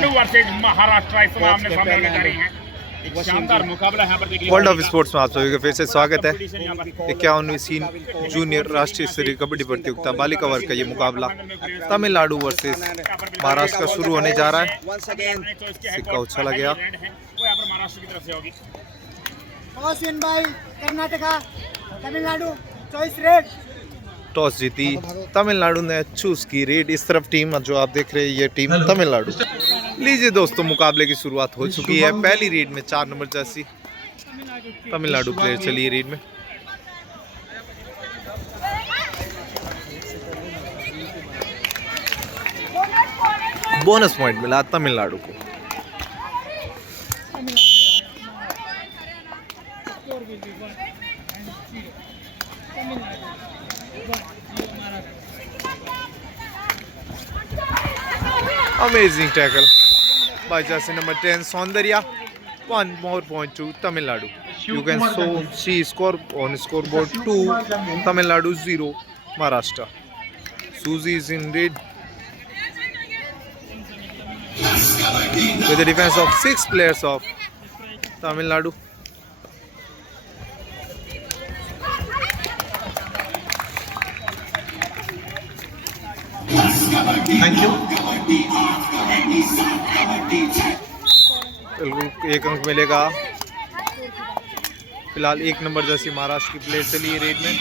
Tamil Nadu versus Maharashtra इस समय आमने सामने होने जा रही है। एक शानदार मुकाबला यहाँ पर देखिए। वर्ल्ड ऑफ स्पोर्ट्स में आप सभी का फिर से स्वागत है। 51वीं जूनियर राष्ट्रीय स्तरीय कबड्डी प्रतियोगिता बालिका वर्ग का ये मुकाबला तमिलनाडु वर्सेस महाराष्ट्र का शुरू होने जा रहा है। सिक्का उछला गया। महाराष्ट्र की तरफ से होगी Karnataka Tamil Nadu choice red. Toss जीती तमिलनाडु ने, चूज की रेड। इस तरफ टीम जो आप देख रहे हैं ये टीम तमिलनाडु। लीजिए दोस्तों, मुकाबले की शुरुआत हो चुकी है। पहली रेड में 4 नंबर जर्सी तमिलनाडु प्लेयर चली है रेड में। बोनस पॉइंट मिला तमिलनाडु को। Amazing tackle by jersey number 10 Saundarya. 1 more point to Tamil Nadu. You can see score on scoreboard 2 Tamil Nadu 0 Maharashtra. Suzy is in red with the defense of 6 players of Tamil Nadu. Thank you. एक अंक मिलेगा। फिलहाल 1 number जैसी महाराष्ट्र की player चली है red में।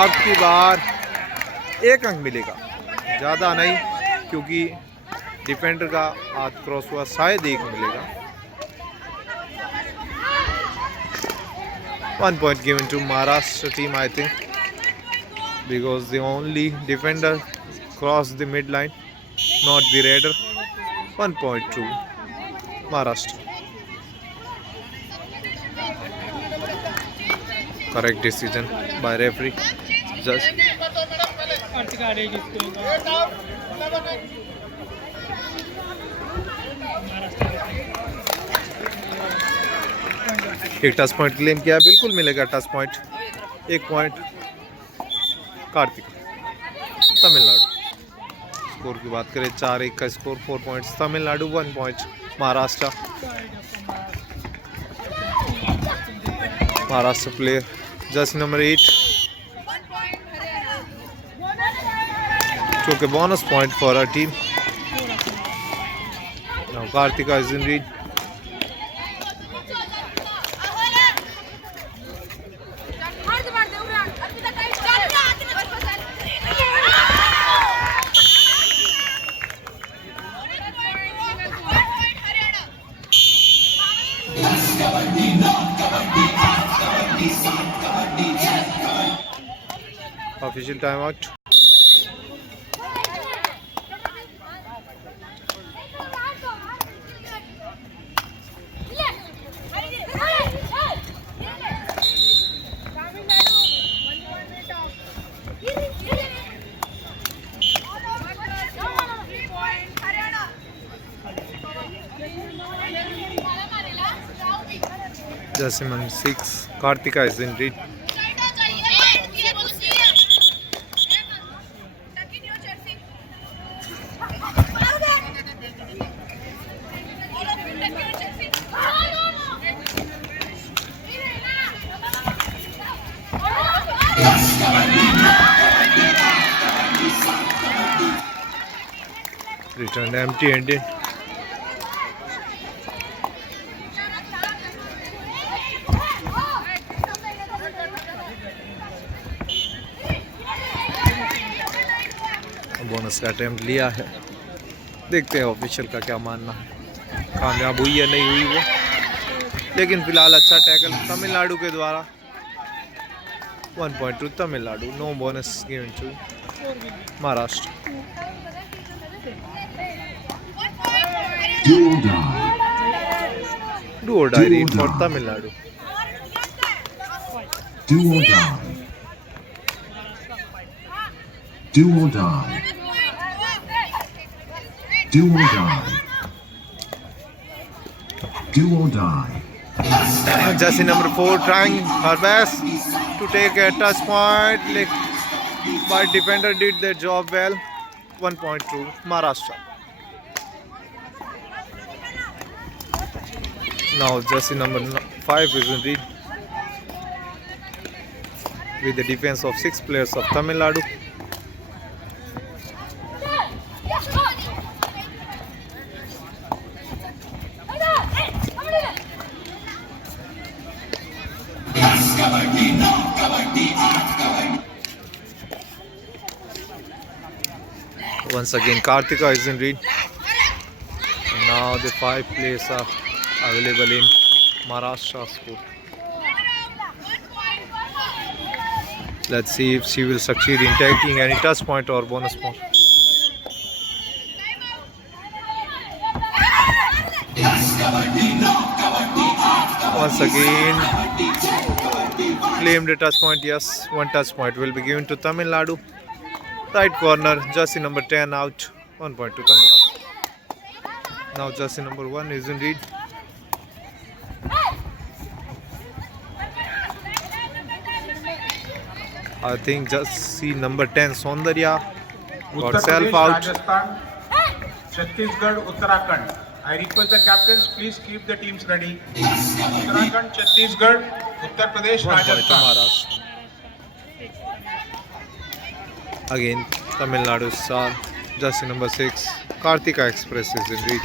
आपकी बार 1 अंक मिलेगा, ज़्यादा नहीं, क्योंकि डिफेंडर का हाथ क्रॉस हुआ, शायद 1 मिलेगा। 1 point given to Maharashtra team, I think, because the only defender crossed the midline, not the raider. 1 point to Maharashtra. Correct decision by referee. Just एक टच पॉइंट क्लेम किया, बिल्कुल मिलेगा touch point. 1 point Kartik Tamil Nadu. Score की बात करें 4-1 का score. 4 points Tamil Nadu, 1 point Maharashtra. Maharashtra player Jersey number 8 took a bonus point for our team. Now Kartika is in lead. Official timeout. Jersey number 6 Kartika is in lead. Returned empty-handed. Bonus का attempt लिया है, देखते हैं official का क्या मानना है, कामयाब हुई या नहीं हुई वो। लेकिन फिलहाल अच्छा टैकल तमिलनाडु के द्वारा। 1 point to Tamil Nadu. No bonus given to Maharashtra. Do or die read for Tamil Nadu. Do or die. Do or die. Do or die. Do or die. Jersey number 4 trying her best to take a touch point, but defender did their job well. 1 point to Maharashtra. Now jersey number 5 is in lead with the defense of 6 players of Tamil Nadu. Once again Kartika is in lead. And now the 5 players are available in Maharashtra's court. Let's see if she will succeed in taking any touch point or bonus point. Once again claimed a touch point. Yes, 1 touch point will be given to Tamil Nadu. Right corner, jersey number 10 out. 1 point to Tamil Nadu. Now jersey number 1 is in lead. I think jersey number 10 Saundarya got self out. Rajasthan, Chhattisgarh, Uttarakhand. I request the captains, please keep the teams ready. Uttarakhand, Chhattisgarh, Uttar Pradesh, 1 point to Rajasthan. Maharashtra. Again, Tamil Nadu star, jersey number 6, Kartika Express is in lead.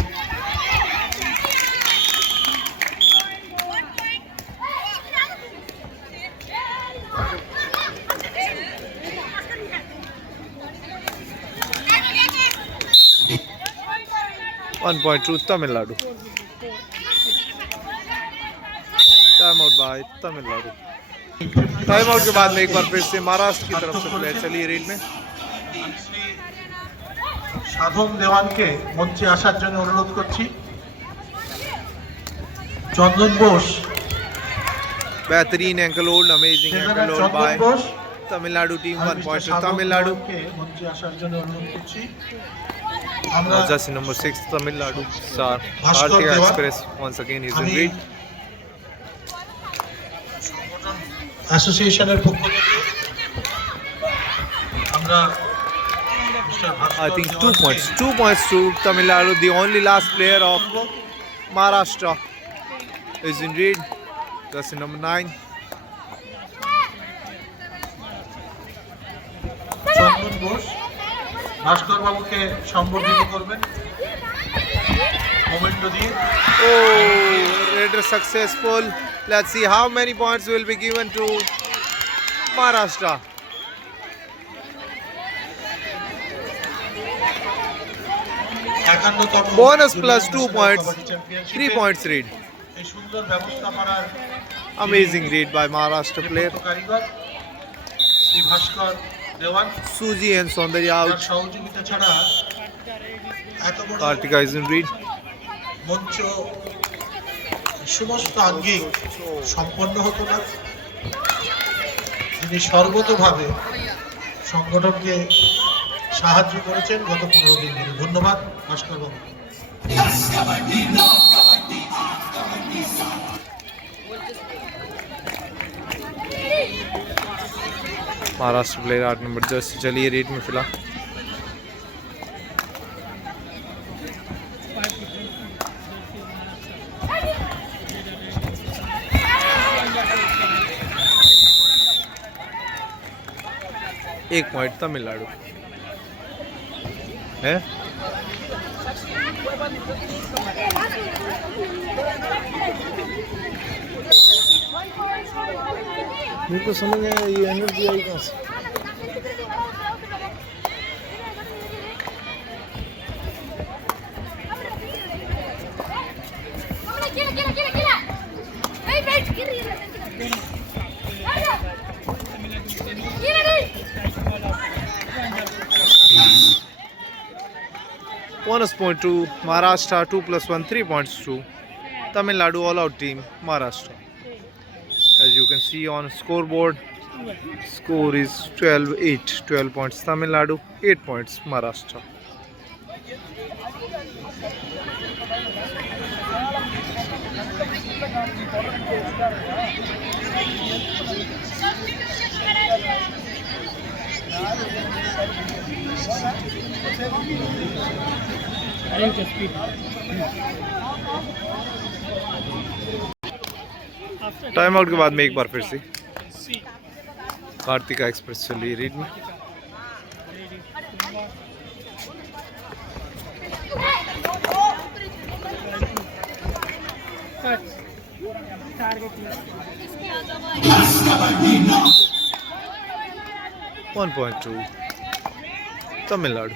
One point to Tamil Nadu. Time out by Tamil Nadu. Time out के बाद में एक बार फिर से महाराष्ट्र की तरफ से player चलिए रेड में সাধন দেওয়ানকে মঞ্চে আসার জন্য অনুরোধ করছি চন্দন বোস बेहतरीन ankle hold amazing ankle hold by Tamil Nadu team 1 point to Tamil Nadu মঞ্চে আসার জন্য অনুরোধ করছি jersey number 6 Tamil Nadu star Kartika Express once again is in lead. অ্যাসোসিয়েশনের পক্ষ থেকে আমরা I think 2 points to Tamil Nadu. The only last player of Maharashtra is in lead. Jersey number 9. চন্দন বোস ভাস্কর বাবুকে সম্বর্ধিত করবেন মোমেন্টো দিয়ে Oh, Raider successful. Let's see how many points will be given to Maharashtra. Bonus plus 2 points. 3 points read. এই সুন্দর ব্যবস্থাপনার Amazing read by Maharashtra player. কারিগর শ্রী ভাস্কর দেওয়ান Suji and Saundarya তার out. সহযোগিতা ছাড়া এত বড় Kartika is in lead. মঞ্চ সমস্ত আঙ্গিক সম্পন্ন হতো না তিনি সর্বতোভাবে সংগঠনকে সাহায্য করেছেন গত 15 দিন ধরে ধন্যবাদ ভাস্কর বাবু महाराष्ट्र प्लेयर 8 नंबर जर्सी चलिए रेड में फिलहाल एक पॉइंट तमिलनाडु है मेरे को समझ में ये एनर्जी आई कहाँ से Bonus point to Maharashtra. 2 plus 1 3 points to Tamil Nadu all out team Maharashtra. As you can see on scoreboard, score is 12-8. 12 points Tamil Nadu, 8 points Maharashtra. Time out के बाद में एक बार फिर से कार्तिका एक्सप्रेस चली रीड में। One point 2 Tamil Nadu.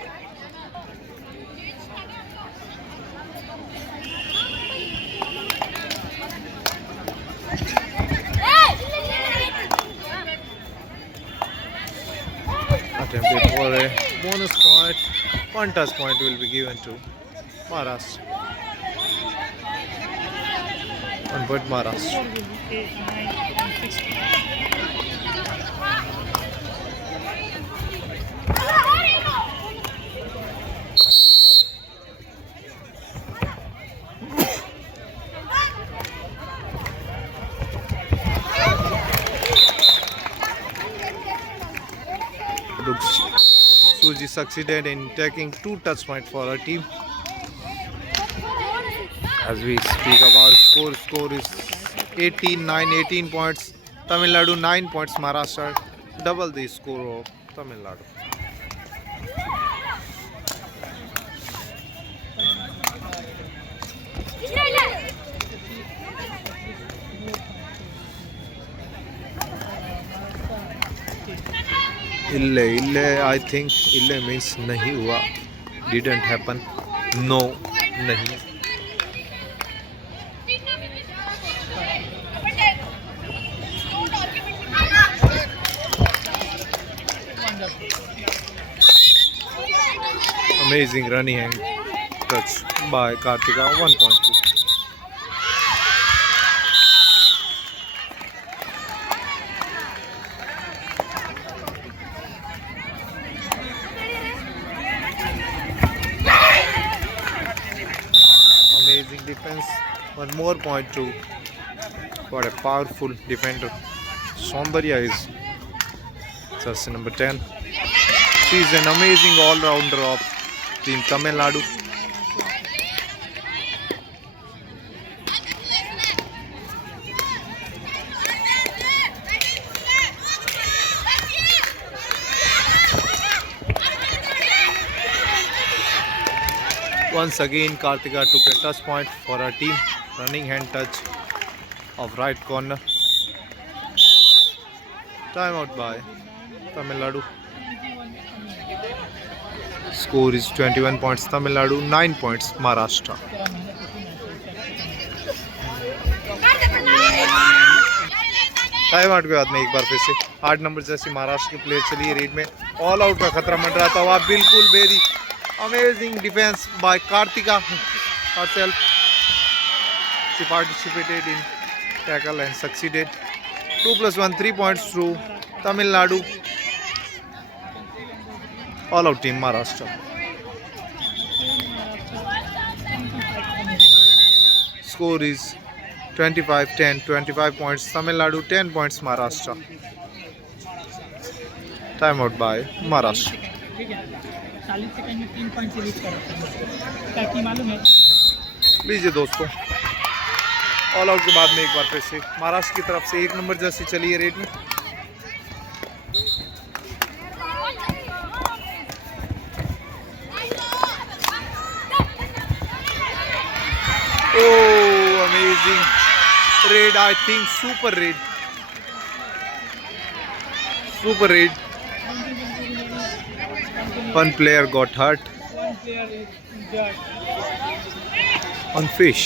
Attempted for a bonus point. One touch point will be given to Maharashtra. 1 point Maharashtra. Suji succeeded in taking 2 touch points for her team. As we speak about score is 18 points. Tamil Nadu 9 points. Maharashtra double the score of Tamil Nadu. Ille, I think Ille means nahi hua, didn't happen, no, nahi. Amazing running hand touch by Kartika, 1.2. Amazing defense, one more point too. What a powerful defender. Saundarya is just number 10. She is an amazing all-rounder of Team Tamil Nadu. Once again, Kartika took a touch point for her team. Running hand touch of right corner. Time out by Tamil Nadu. Score is 21 points Tamil Nadu, 9 points Maharashtra. Time out के बाद में एक बार फिर से 8 number जैसी महाराष्ट्र की player चली है रेड में। ऑल आउट का खतरा मंडराता हुआ बिल्कुल very amazing defense by Kartika herself. She participated in tackle and succeeded. 2+1, 3 points through Tamil Nadu. All out team Maharashtra. Score is 25-10, 25 points Tamil Nadu, 10 points Maharashtra. Time out by Maharashtra. 40 second में 3 point से reach कर ताकि मालूम है। लीजिए दोस्तों, all out के बाद में एक बार फिर से महाराष्ट्र की तरफ से 1 नंबर जर्सी चली है रेड में। Oh, amazing raid! I think super raid. Super raid. One player got hurt. One player is injured. On fish.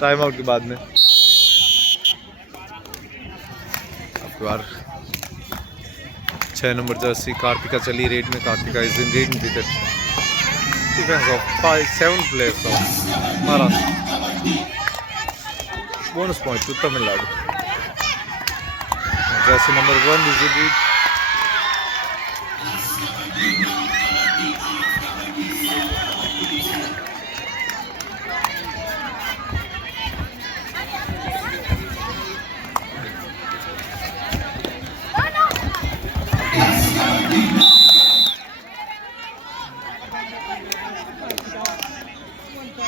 Time out के बाद में अब बार 6 नंबर जर्सी कार्तिका चली रेड में। Kartika is in raid with defence of 7 players of Maharashtra. Bonus point to Tamil Nadu. Jersey number 1 is in lead. Fuji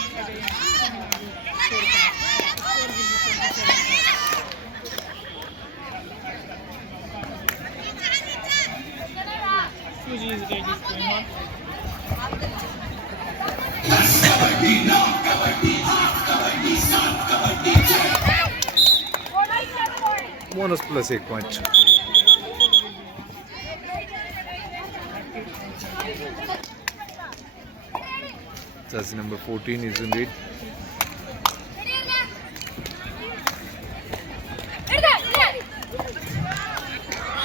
is ready going on. Bonus plus 1 point. Jersey number 14 is in lead.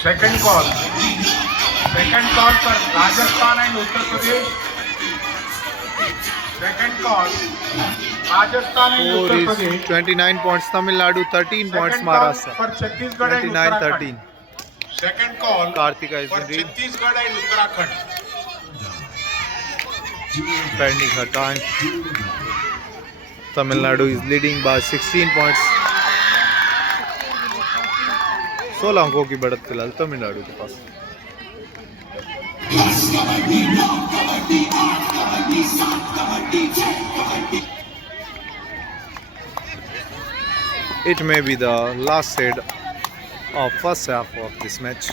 Second call for Rajasthan and Uttar Pradesh. Second call, Rajasthan and Score Uttar is Pradesh. 29 points Tamil Nadu, 13 points Second call Maharashtra. for Chhattisgarh and 29-13. Uttarakhand. Second call Kartika is for in lead. Chhattisgarh and Uttarakhand. Pending her time. Tamil Nadu is leading by 16 points. 16 अंकों की बढ़त फिलहाल तमिलनाडु के पास। It may be the last set of first half of this match.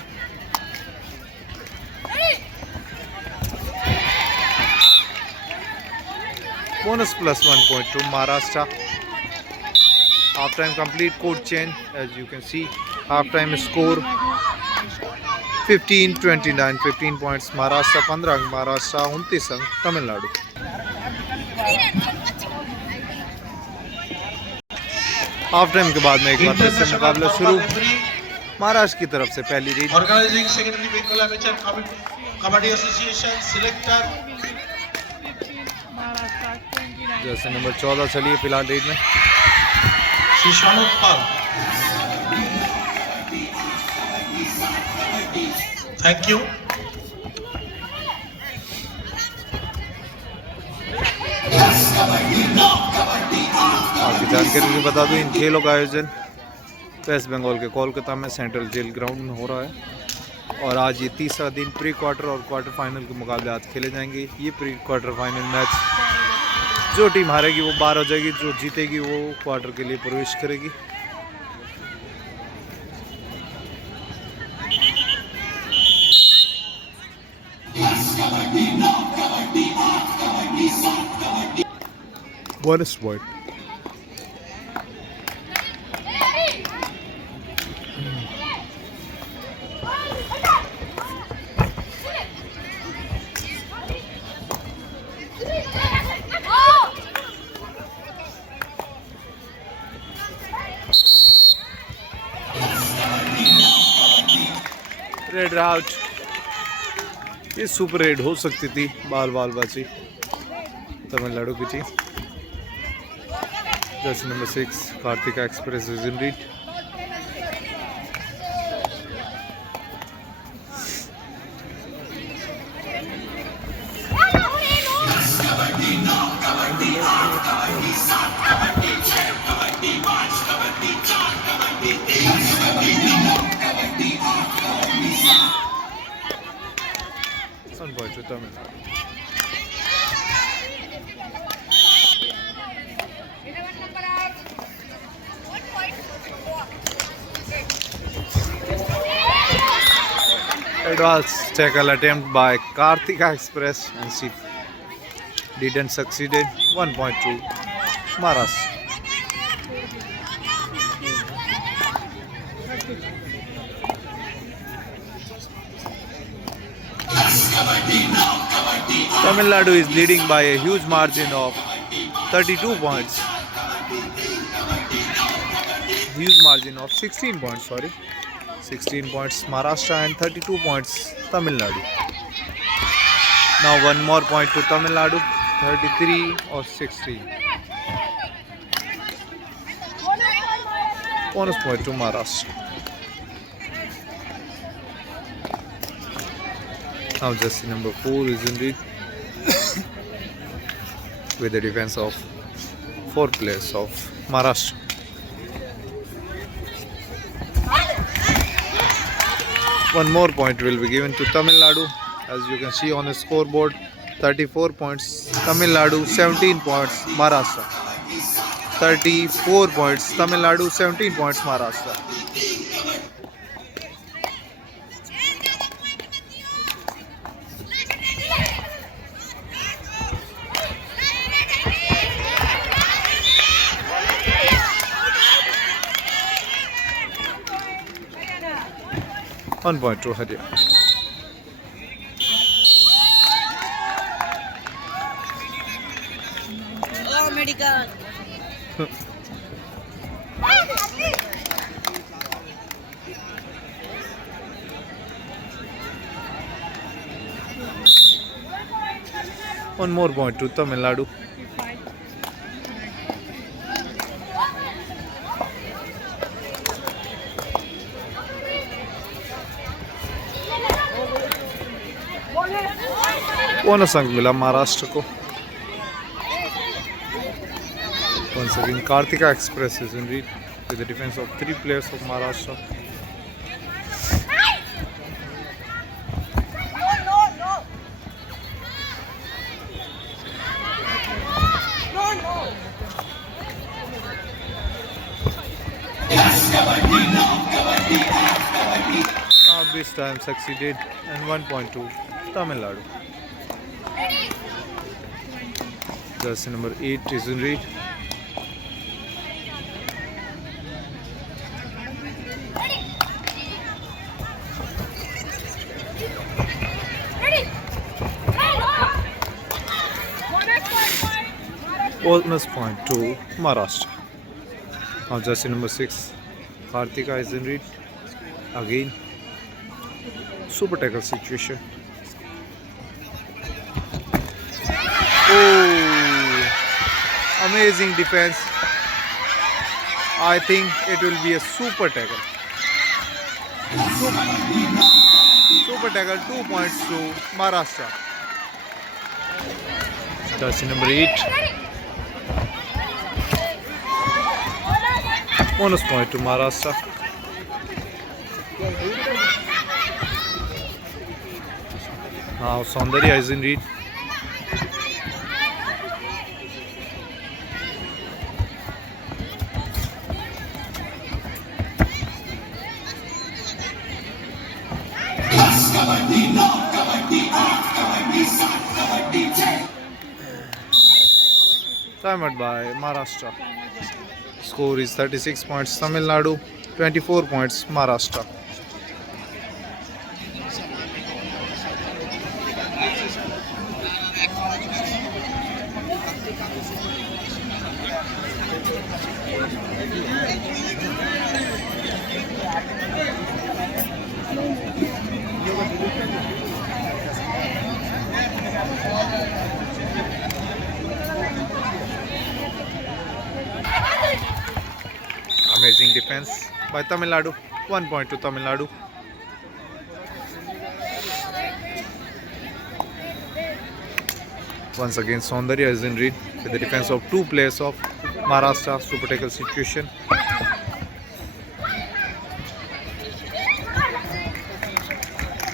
Bonus plus 1 point to Maharashtra. Half-time complete, code change as you can see. Half-time score 15-29, 15 points Maharashtra, 15 अंक Maharashtra, 29 अंक Tamil Nadu. Half-time के बाद में एक बार फिर से मुकाबला शुरू। महाराष्ट्र की तरफ से पहली read. Organizing Secretary Bengal Amateur Kabaddi Association Selector Maharashtra 29. जैसे नंबर 14 चलिए फिलहाल रीड में। Shri Shanuk Pal. Thank you. आपकी जानकारी भी बता दूं, इन खेलों का आयोजन वेस्ट बंगाल के कोलकाता में सेंट्रल जेल ग्राउंड में हो रहा है और आज ये तीसरा दिन प्री क्वार्टर और क्वार्टर फाइनल के मुकाबले आज खेले जाएंगे। ये प्री क्वार्टर फाइनल मैच जो टीम हारेगी वो बाहर हो जाएगी, जो जीतेगी वो क्वार्टर के लिए प्रवेश करेगी। Bonus point. Raid out. ये सुपर रेड हो सकती थी, बाल बाची तमिलनाडु की team. Jersey number 6 Kartika express is in lead. Sun point to Tamil Nadu. Advanced tackle attempt by Kartika Express and she didn't succeed. 1 point to Maharashtra. Tamil Nadu is leading by a huge margin of 32 points. Huge margin of 16 points, sorry. 16 points Maharashtra and 32 points Tamil Nadu. Now one more point to Tamil Nadu, 33 or 16. Bonus point to Maharashtra. Now jersey number 4 is in lead with the defense of 4 players of Maharashtra. One more point will be given to Tamil Nadu. As you can see on the scoreboard, 34 points Tamil Nadu, 17 points Maharashtra. 34 points Tamil Nadu, 17 points Maharashtra. One point to Haryana. Oh, medical. 1 more point to Tamil Nadu. Bonus अंक मिला महाराष्ट्र को. Once again, Kartika Express is in lead with the defense of 3 players of Maharashtra. This time succeeded, and 1 point to Tamil Nadu. Jersey number 8 is in lead. Bonus point to Maharashtra. Now jersey number 6, Kartika is in lead. Again, super tackle situation. Oh, amazing defense. I think it will be a super tackle. Super tackle, 2 points to Maharashtra. Jersey number 8. Bonus point to Maharashtra. Now Saundarya is in lead. Time out by Maharashtra. Score is 36 points Tamil Nadu, 24 points Maharashtra. Amazing defense by Tamil Nadu. 1 point to Tamil Nadu. Once again, Saundarya is in lead with the defense of 2 players of Maharashtra. Super tackle situation.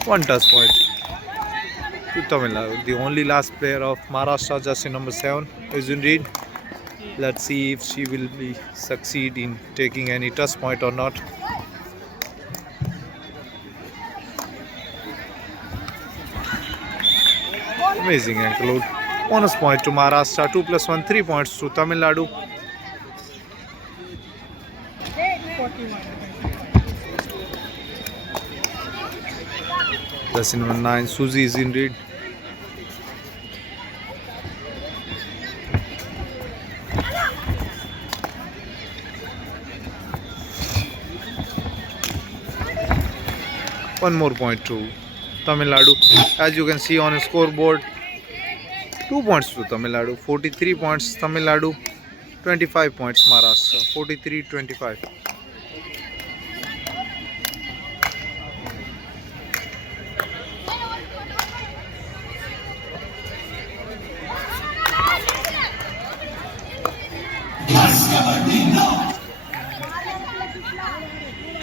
One touch point to Tamil Nadu. The only last player of Maharashtra, jersey number 7, is in lead. Let's see if she will be succeed in taking any touch point or not. Amazing ankle load. Bonus point to Maharashtra. 2 + 1, 3 points to Tamil Nadu. Jersey number 9, Suzy is in lead. One more point to Tamil Nadu. As you can see on the scoreboard, 2 points to Tamil Nadu. 43 points Tamil Nadu, 25 points Maharashtra. 43-25.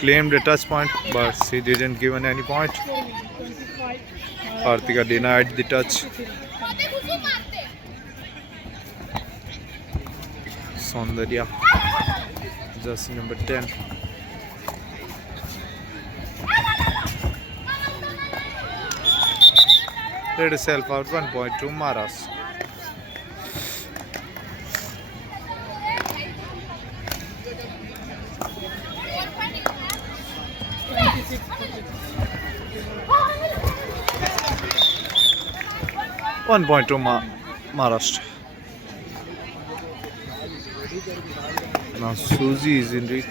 Claimed a touch point, but she didn't give any point. Kartika denied the touch. Saundarya, jersey number 10. Played herself out, 1 point to Maharashtra. One point to Maharashtra. Now Suzy is in lead.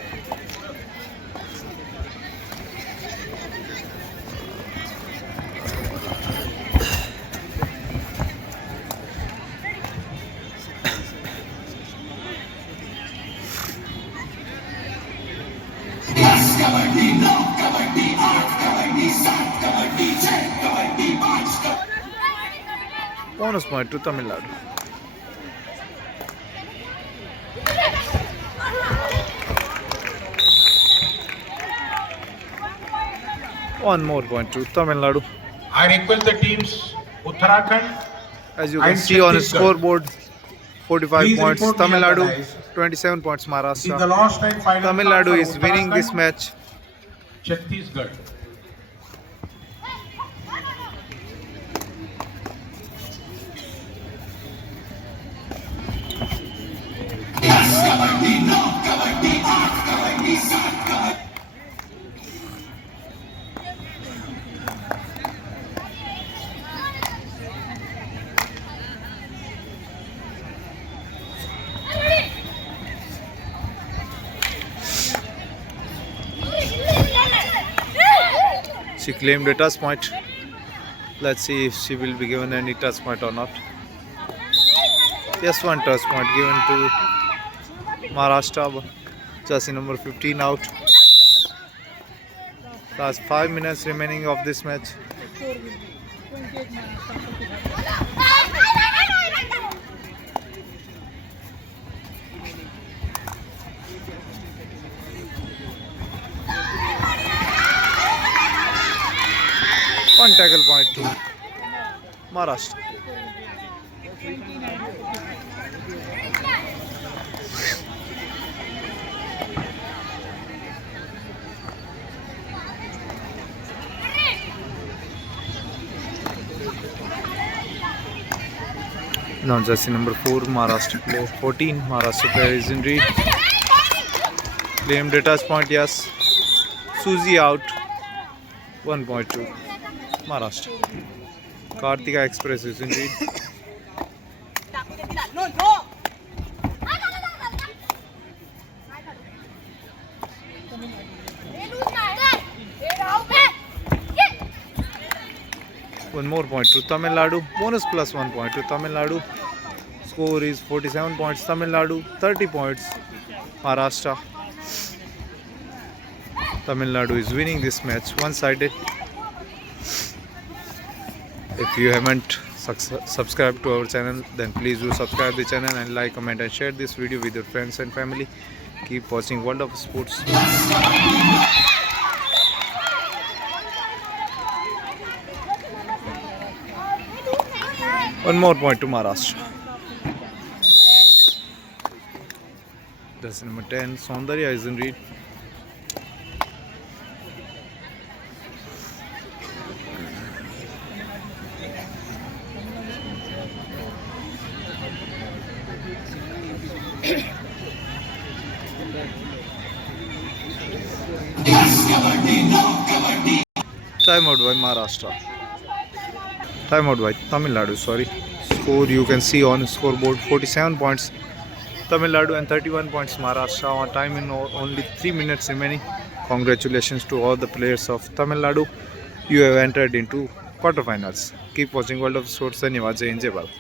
Bonus point to Tamil Nadu. One more point to Tamil Nadu. I request the teams Uttarakhand. As you can And see on the Chhattisgarh. scoreboard, 45 Please points report Tamil the Nadu, organize. 27 points In the Maharashtra. last time final Tamil count Nadu for is winning this Uttarakhand, match. Chhattisgarh. She claimed a touch point. Let's see if she will be given any touch point or not. Yes, one touch point given to Maharashtra. Jersey number 15 out. Last 5 minutes remaining of this match. 28 One tackle point to Maharashtra. Now jersey number 4 Maharashtra player, 14 Maharashtra player is in lead. Claimed a touch point, yes. Suzy out. 1 point to Maharashtra. Kartika Express is in lead. One more point to Tamil Nadu. Bonus plus 1 point to Tamil Nadu. Score is 47 points Tamil Nadu, 30 points Maharashtra. Tamil Nadu is winning this match one-sided. If you haven't subscribed to our channel, then please do subscribe the channel and like, comment and share this video with your friends and family. Keep watching World of Sports. One more point to Maharashtra. That's number 10. Saundarya is in lead. Time out by Maharashtra. Time out by Tamil Nadu, sorry. Score you can see on scoreboard, 47 points Tamil Nadu and 31 points Maharashtra. On time in only 3 minutes remaining. Congratulations to all the players of Tamil Nadu. You have entered into quarterfinals. Keep watching World of Sports. Dhanyawad. Jai Hind, Jai Bharat.